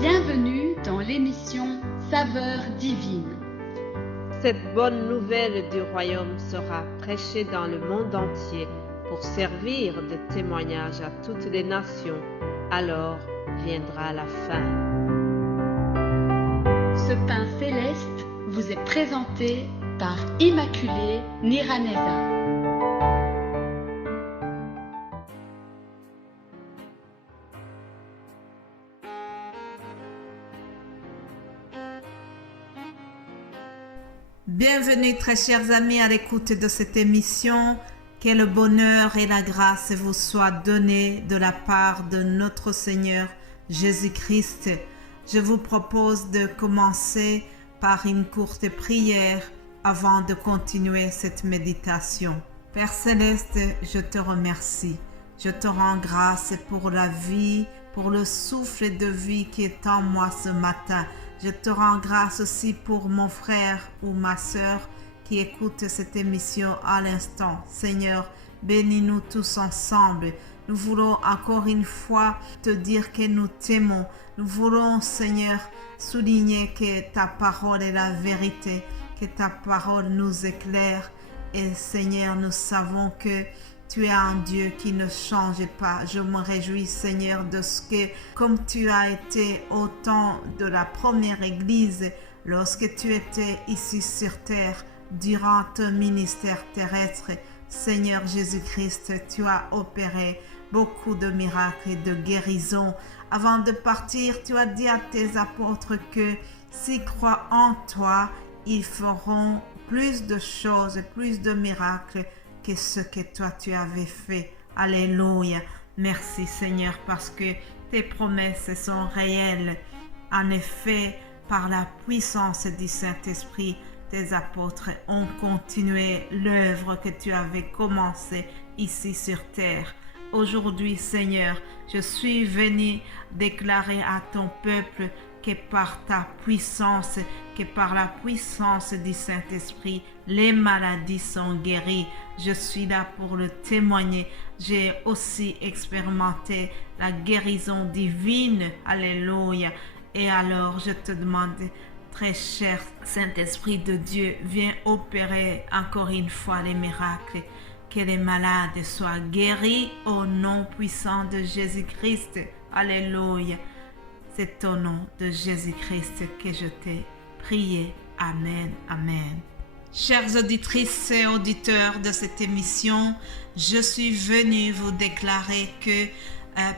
Bienvenue dans l'émission Saveurs divines. Cette bonne nouvelle du royaume sera prêchée dans le monde entier pour servir de témoignage à toutes les nations. Alors viendra la fin. Ce pain céleste vous est présenté par Immaculée Niraneza. Bienvenue très chers amis à l'écoute de cette émission. Que le bonheur et la grâce vous soient donnés de la part de notre Seigneur Jésus-Christ. Je vous propose de commencer par une courte prière avant de continuer cette méditation. Père Céleste, je te remercie. Je te rends grâce pour la vie, pour le souffle de vie qui est en moi ce matin. Je te rends grâce aussi pour mon frère ou ma sœur qui écoute cette émission à l'instant. Seigneur, bénis-nous tous ensemble. Nous voulons encore une fois te dire que nous t'aimons. Nous voulons, Seigneur, souligner que ta parole est la vérité, que ta parole nous éclaire. Et Seigneur, nous savons que tu es un Dieu qui ne change pas. Je me réjouis, Seigneur, de ce que, comme tu as été au temps de la première Église, lorsque tu étais ici sur terre, durant ton ministère terrestre, Seigneur Jésus-Christ, tu as opéré beaucoup de miracles et de guérisons. Avant de partir, tu as dit à tes apôtres que s'ils croient en toi, ils feront plus de choses, plus de miracles que ce que toi tu avais fait. Alléluia. Merci Seigneur parce que tes promesses sont réelles. En effet, par la puissance du Saint-Esprit, tes apôtres ont continué l'œuvre que tu avais commencée ici sur terre. Aujourd'hui, Seigneur, je suis venu déclarer à ton peuple que par ta puissance, que par la puissance du Saint-Esprit, les maladies sont guéries. Je suis là pour le témoigner. J'ai aussi expérimenté la guérison divine. Alléluia. Et alors, je te demande, très cher Saint-Esprit de Dieu, viens opérer encore une fois les miracles. Que les malades soient guéris au nom puissant de Jésus-Christ. Alléluia. C'est au nom de Jésus-Christ que je t'ai prié. Amen. Amen. Chères auditrices et auditeurs de cette émission, je suis venue vous déclarer que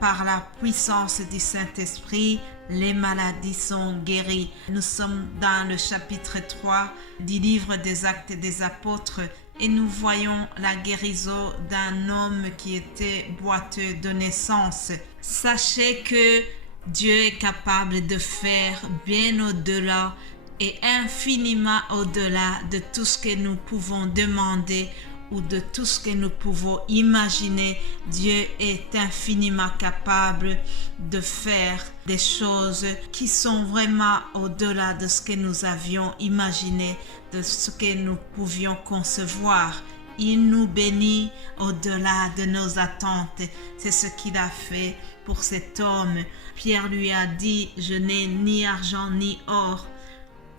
par la puissance du Saint-Esprit, les maladies sont guéries. Nous sommes dans le chapitre 3 du livre des Actes des Apôtres et nous voyons la guérison d'un homme qui était boiteux de naissance. Sachez que Dieu est capable de faire bien au-delà et infiniment au-delà de tout ce que nous pouvons demander ou de tout ce que nous pouvons imaginer. Dieu est infiniment capable de faire des choses qui sont vraiment au-delà de ce que nous avions imaginé, de ce que nous pouvions concevoir. Il nous bénit au-delà de nos attentes. C'est ce qu'il a fait pour cet homme. Pierre lui a dit, je n'ai ni argent ni or.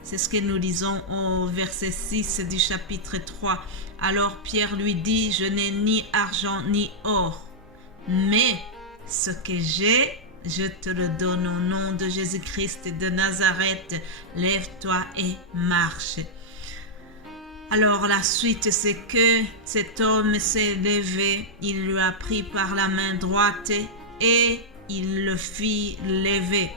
C'est ce que nous lisons au verset 6 du chapitre 3. Alors Pierre lui dit, je n'ai ni argent ni or, mais ce que j'ai, je te le donne au nom de Jésus-Christ de Nazareth. Lève-toi et marche. Alors la suite, c'est que cet homme s'est levé, il lui a pris par la main droite et il le fit lever.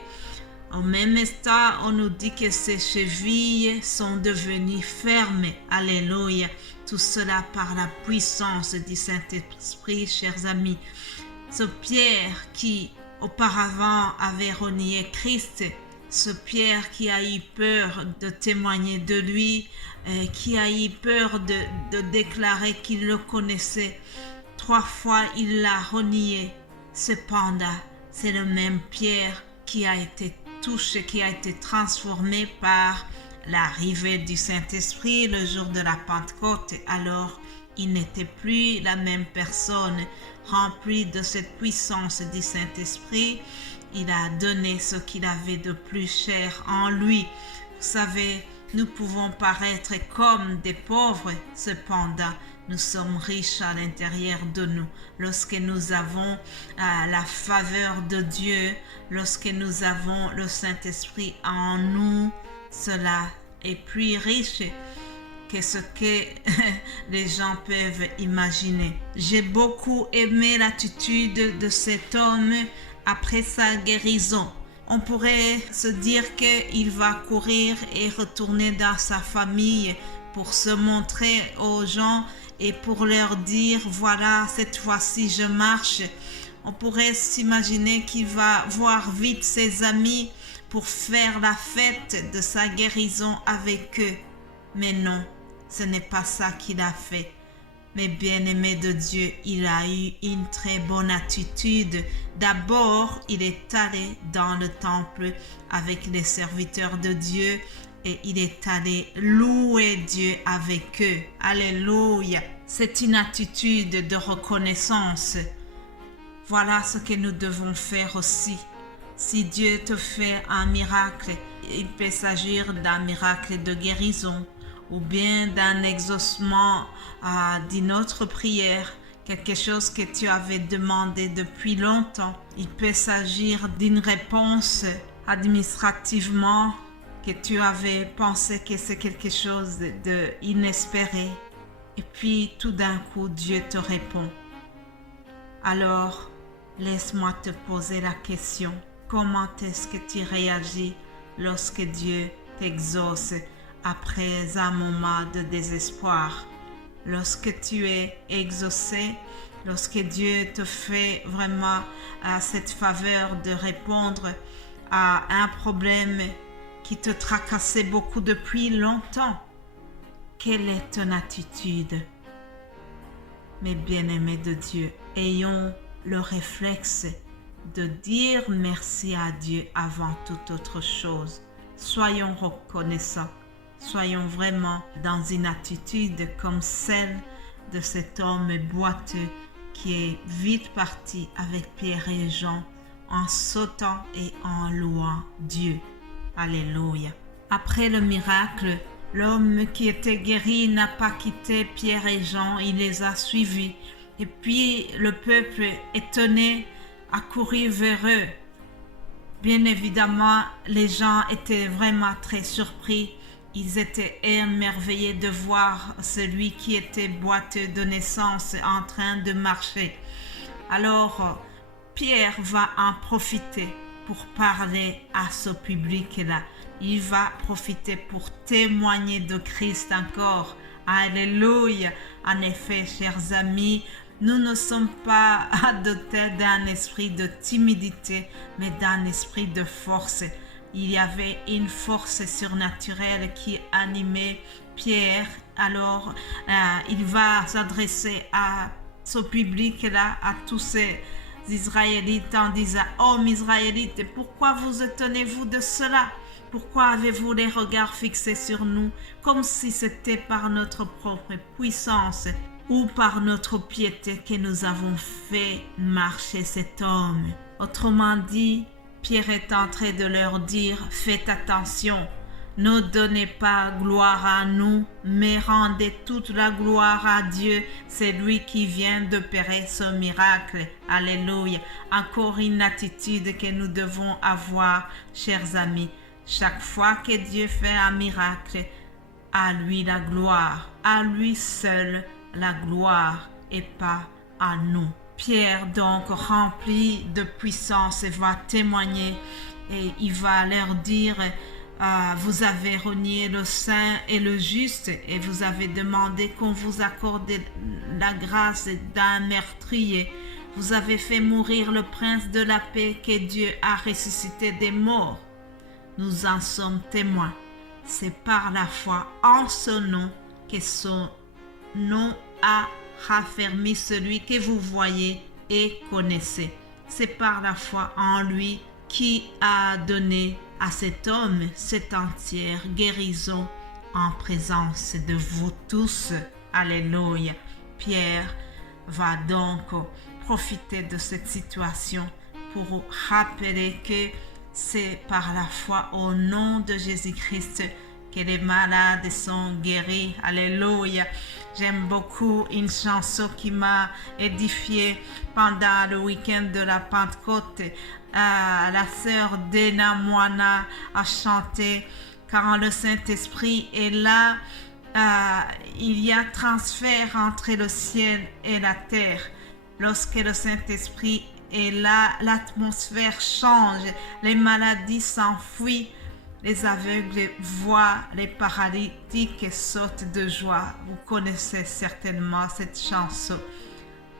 Au même instant, on nous dit que ses chevilles sont devenues fermes. Alléluia. Tout cela par la puissance du Saint-Esprit, chers amis. Ce Pierre qui auparavant avait renié Christ, ce Pierre qui a eu peur de témoigner de lui, qui a eu peur de déclarer qu'il le connaissait. 3 fois, il l'a renié. Cependant, c'est le même Pierre qui a été touché, qui a été transformé par l'arrivée du Saint-Esprit le jour de la Pentecôte. Alors, il n'était plus la même personne, rempli de cette puissance du Saint-Esprit. il a donné ce qu'il avait de plus cher en lui. Vous savez, nous pouvons paraître comme des pauvres, cependant, nous sommes riches à l'intérieur de nous. Lorsque nous avons la faveur de Dieu, lorsque nous avons le Saint-Esprit en nous, cela est plus riche que ce que les gens peuvent imaginer. J'ai beaucoup aimé l'attitude de cet homme après sa guérison. On pourrait se dire qu'il va courir et retourner dans sa famille pour se montrer aux gens et pour leur dire, voilà, cette fois-ci je marche. On pourrait s'imaginer qu'il va voir vite ses amis pour faire la fête de sa guérison avec eux. Mais non, ce n'est pas ça qu'il a fait. Mais bien-aimé de Dieu, il a eu une très bonne attitude. D'abord, il est allé dans le temple avec les serviteurs de Dieu et il est allé louer Dieu avec eux. Alléluia! C'est une attitude de reconnaissance. Voilà ce que nous devons faire aussi. Si Dieu te fait un miracle, il peut s'agir d'un miracle de guérison ou bien d'un exaucement d'une autre prière, quelque chose que tu avais demandé depuis longtemps. Il peut s'agir d'une réponse administrativement que tu avais pensé que c'est quelque chose d'inespéré. Et puis tout d'un coup, Dieu te répond. Alors, laisse-moi te poser la question. Comment est-ce que tu réagis lorsque Dieu t'exauce après un moment de désespoir? Lorsque tu es exaucé, lorsque Dieu te fait vraiment cette faveur de répondre à un problème qui te tracassait beaucoup depuis longtemps, quelle est ton attitude? Mes bien-aimés de Dieu, ayons le réflexe de dire merci à Dieu avant toute autre chose. Soyons reconnaissants. Soyons vraiment dans une attitude comme celle de cet homme boiteux qui est vite parti avec Pierre et Jean en sautant et en louant Dieu. Alléluia. Après le miracle, l'homme qui était guéri n'a pas quitté Pierre et Jean, il les a suivis. Et puis le peuple étonné a couru vers eux. Bien évidemment, les gens étaient vraiment très surpris. Ils étaient émerveillés de voir celui qui était boiteux de naissance en train de marcher. Alors, Pierre va en profiter pour parler à ce public-là. Il va profiter pour témoigner de Christ encore. Alléluia! En effet, chers amis, nous ne sommes pas dotés d'un esprit de timidité, mais d'un esprit de force. Il y avait une force surnaturelle qui animait Pierre. Alors, il va s'adresser à ce public-là, à tous ces Israélites en disant « Hommes israélites, pourquoi vous étonnez-vous de cela? Pourquoi avez-vous les regards fixés sur nous, comme si c'était par notre propre puissance ou par notre piété que nous avons fait marcher cet homme? » Autrement dit, Pierre est en train de leur dire « Faites attention, ne donnez pas gloire à nous, mais rendez toute la gloire à Dieu, c'est lui qui vient d'opérer ce miracle. » Alléluia. Encore une attitude que nous devons avoir, chers amis. Chaque fois que Dieu fait un miracle, à lui la gloire, à lui seul la gloire et pas à nous. Pierre, donc, rempli de puissance, va témoigner et il va leur dire vous avez renié le saint et le juste et vous avez demandé qu'on vous accorde la grâce d'un meurtrier. Vous avez fait mourir le prince de la paix que Dieu a ressuscité des morts. Nous en sommes témoins. C'est par la foi en ce nom que son nom a raffermi celui que vous voyez et connaissez. C'est par la foi en lui qui a donné à cet homme cette entière guérison en présence de vous tous. Alléluia. Pierre va donc profiter de cette situation pour rappeler que c'est par la foi au nom de Jésus-Christ que les malades sont guéris. Alléluia. J'aime beaucoup une chanson qui m'a édifiée pendant le week-end de la Pentecôte. La sœur Dena Moana a chanté « Quand le Saint-Esprit est là, il y a transfert entre le ciel et la terre. Lorsque le Saint-Esprit est là, l'atmosphère change, les maladies s'enfuient. Les aveugles voient, les paralytiques sautent de joie. » Vous connaissez certainement cette chanson.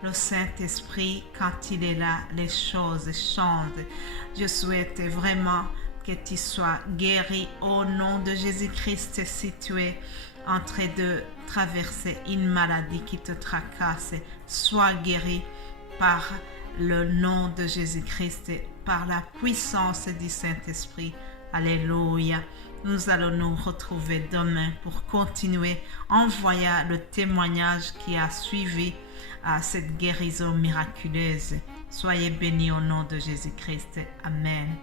Le Saint-Esprit, quand il est là, les choses changent. Je souhaite vraiment que tu sois guéri au nom de Jésus-Christ si tu es en train de traverser une maladie qui te tracasse. Sois guéri par le nom de Jésus-Christ, par la puissance du Saint-Esprit. Alléluia. Nous allons nous retrouver demain pour continuer en voyant le témoignage qui a suivi à cette guérison miraculeuse. Soyez bénis au nom de Jésus-Christ. Amen.